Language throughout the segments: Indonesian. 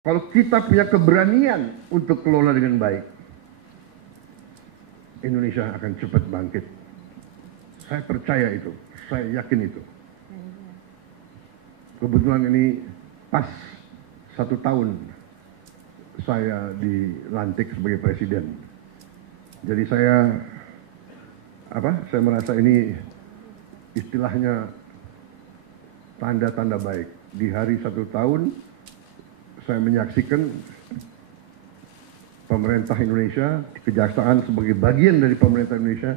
Kalau kita punya keberanian untuk kelola dengan baik, Indonesia akan cepat bangkit. Saya percaya itu, saya yakin itu. Kebetulan ini pas 1 tahun saya dilantik sebagai presiden. Jadi saya merasa ini istilahnya tanda-tanda baik. Di hari 1 tahun saya menyaksikan pemerintah Indonesia, kejaksaan sebagai bagian dari pemerintah Indonesia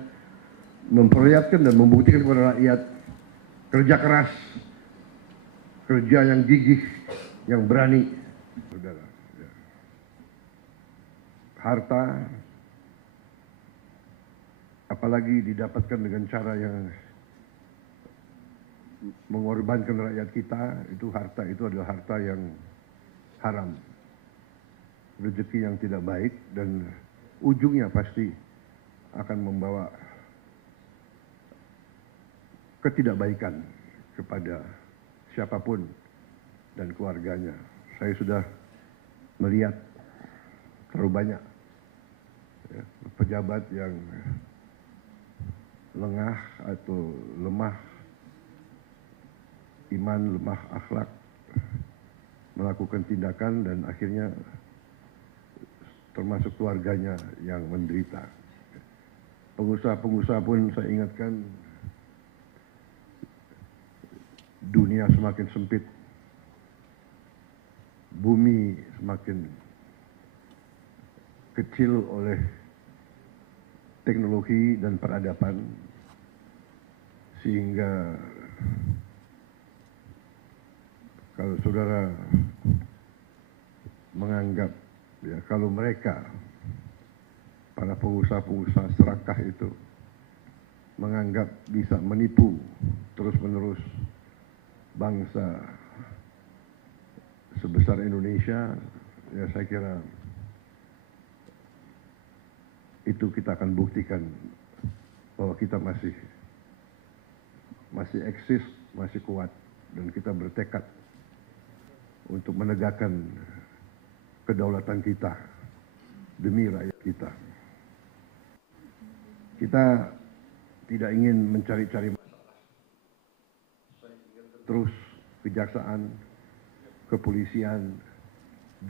memperlihatkan dan membuktikan kepada rakyat kerja keras, kerja yang gigih, yang berani. Harta, apalagi didapatkan dengan cara yang mengorbankan rakyat kita, itu harta itu adalah harta yang haram. Rezeki yang tidak baik dan ujungnya pasti akan membawa ketidakbaikan kepada siapapun dan keluarganya. Saya sudah melihat terlalu banyak pejabat yang lengah atau lemah iman, lemah akhlak, melakukan tindakan dan akhirnya termasuk keluarganya yang menderita. Pengusaha-pengusaha pun saya ingatkan, dunia semakin sempit, bumi semakin kecil oleh teknologi dan peradaban, sehingga kalau saudara menganggap kalau mereka, para pengusaha-pengusaha serakah itu, menganggap bisa menipu terus-menerus bangsa sebesar Indonesia, ya saya kira itu kita akan buktikan bahwa kita masih eksis, masih kuat, dan kita bertekad untuk menegakkan kedaulatan kita demi rakyat kita. Kita tidak ingin mencari-cari masalah. Saya ingin terus kejaksaan, kepolisian,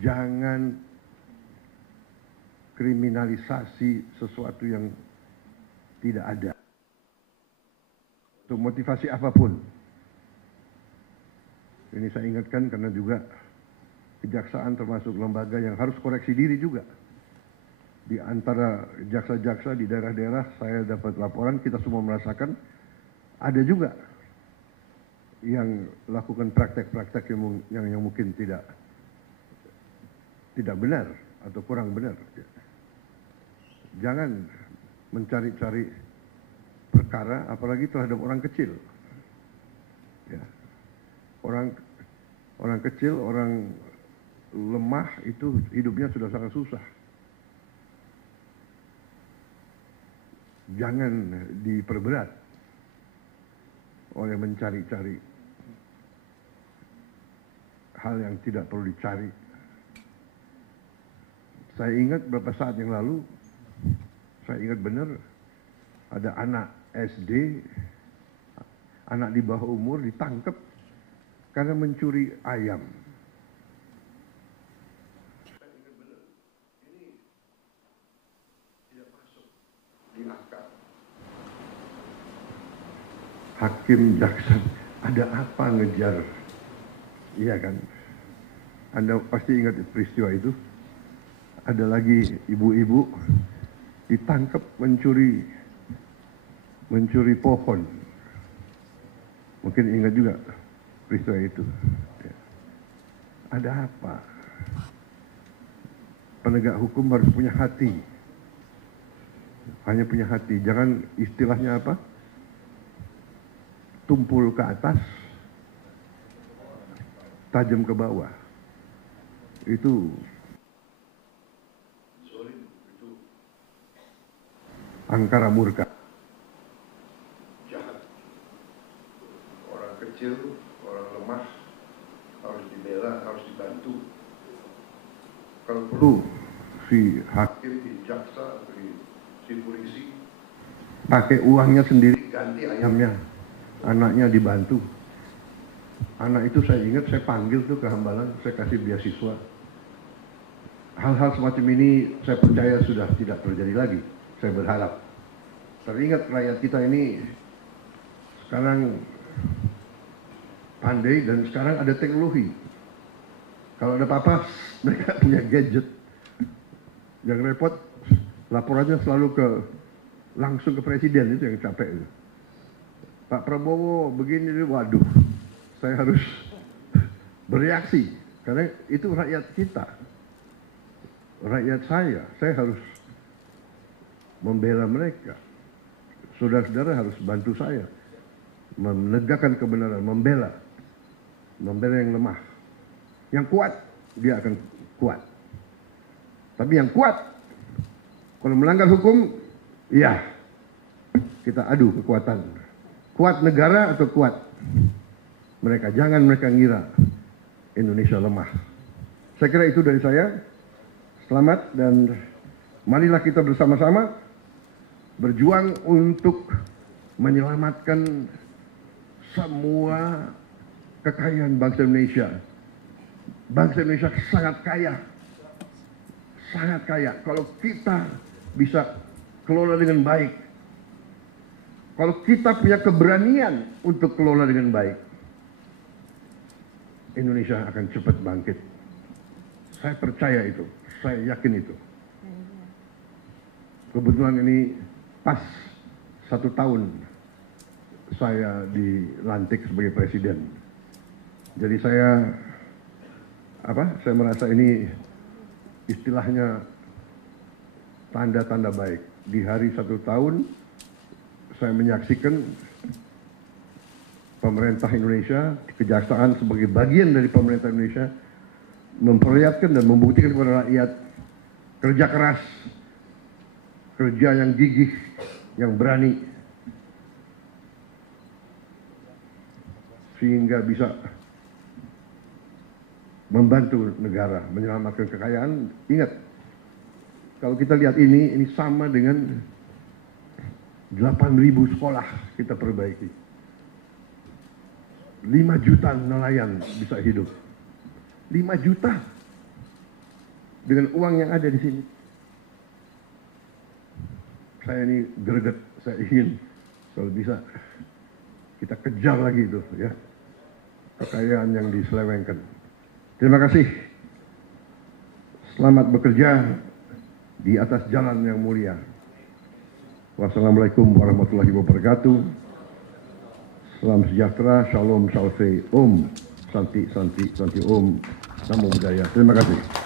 jangan kriminalisasi sesuatu yang tidak ada. Untuk motivasi apapun. Ini saya ingatkan karena juga kejaksaan termasuk lembaga yang harus koreksi diri juga. Di antara jaksa-jaksa di daerah-daerah saya dapat laporan, kita semua merasakan ada juga yang lakukan praktek-praktek yang mungkin tidak benar atau kurang benar. Jangan mencari-cari perkara, apalagi terhadap orang kecil. Ya. Orang kecil, orang lemah itu hidupnya sudah sangat susah. Jangan diperberat oleh mencari-cari hal yang tidak perlu dicari. Saya ingat beberapa saat yang lalu, saya ingat benar ada anak SD, anak di bawah umur ditangkap karena mencuri ayam. Saya ingat benar, ini tidak masuk di akal. Hakim, jaksa, ada apa ngejar? Iya kan? Anda pasti ingat peristiwa itu. Ada lagi ibu-ibu ditangkap mencuri pohon. Mungkin ingat juga peristiwa itu. Ada apa? Penegak hukum harus punya hati. Hanya punya hati. Jangan istilahnya apa? Tumpul ke atas, tajam ke bawah. Itu angkara murka. Jahat. Orang kecil, orang lemah harus dibela, harus dibantu. kalau perlu si hakim, si jaksa, si polisi pakai uangnya sendiri ganti ayamnya, anaknya dibantu. Anak itu saya ingat saya panggil tuh ke Hambalang, saya kasih beasiswa. Hal-hal semacam ini saya percaya sudah tidak terjadi lagi, saya berharap. Teringat rakyat kita ini sekarang pandai dan sekarang ada teknologi. Kalau ada apa-apa, mereka punya gadget. Yang repot, laporannya selalu langsung ke presiden, itu yang capek. Itu. Pak Prabowo begini, waduh, saya harus bereaksi. Karena itu rakyat kita, rakyat saya harus membela mereka. Saudara-saudara harus bantu saya, menegakkan kebenaran, membela yang lemah. Yang kuat, dia akan kuat. Tapi yang kuat, kalau melanggar hukum, ya kita adu kekuatan. Kuat negara atau kuat mereka. Jangan mereka ngira Indonesia lemah. Saya kira itu dari saya. Selamat dan marilah kita bersama-sama berjuang untuk menyelamatkan semua kekayaan bangsa Indonesia. Bangsa Indonesia sangat kaya. Sangat kaya. Kalau kita bisa kelola dengan baik. Kalau kita punya keberanian untuk kelola dengan baik. Indonesia akan cepat bangkit. Saya percaya itu. Saya yakin itu. Kebetulan ini pas 1 tahun saya dilantik sebagai presiden. Jadi saya merasa ini istilahnya tanda-tanda baik. Di hari 1 tahun saya menyaksikan pemerintah Indonesia, kejaksaan sebagai bagian dari pemerintah Indonesia memperlihatkan dan membuktikan kepada rakyat kerja keras, kerja yang gigih, yang berani, sehingga bisa membantu negara, menyelamatkan kekayaan. Ingat, kalau kita lihat ini sama dengan 8.000 sekolah kita perbaiki. 5 juta nelayan bisa hidup. 5 juta dengan uang yang ada di sini. Saya ini greget, saya ingin kalau bisa kita kejar lagi itu ya, kekayaan yang diselewengkan. Terima kasih. Selamat bekerja di atas jalan yang mulia. Wassalamualaikum warahmatullahi wabarakatuh. Salam sejahtera, shalom, salve, om, santi, santi, santi, om, namo buddhaya. Terima kasih.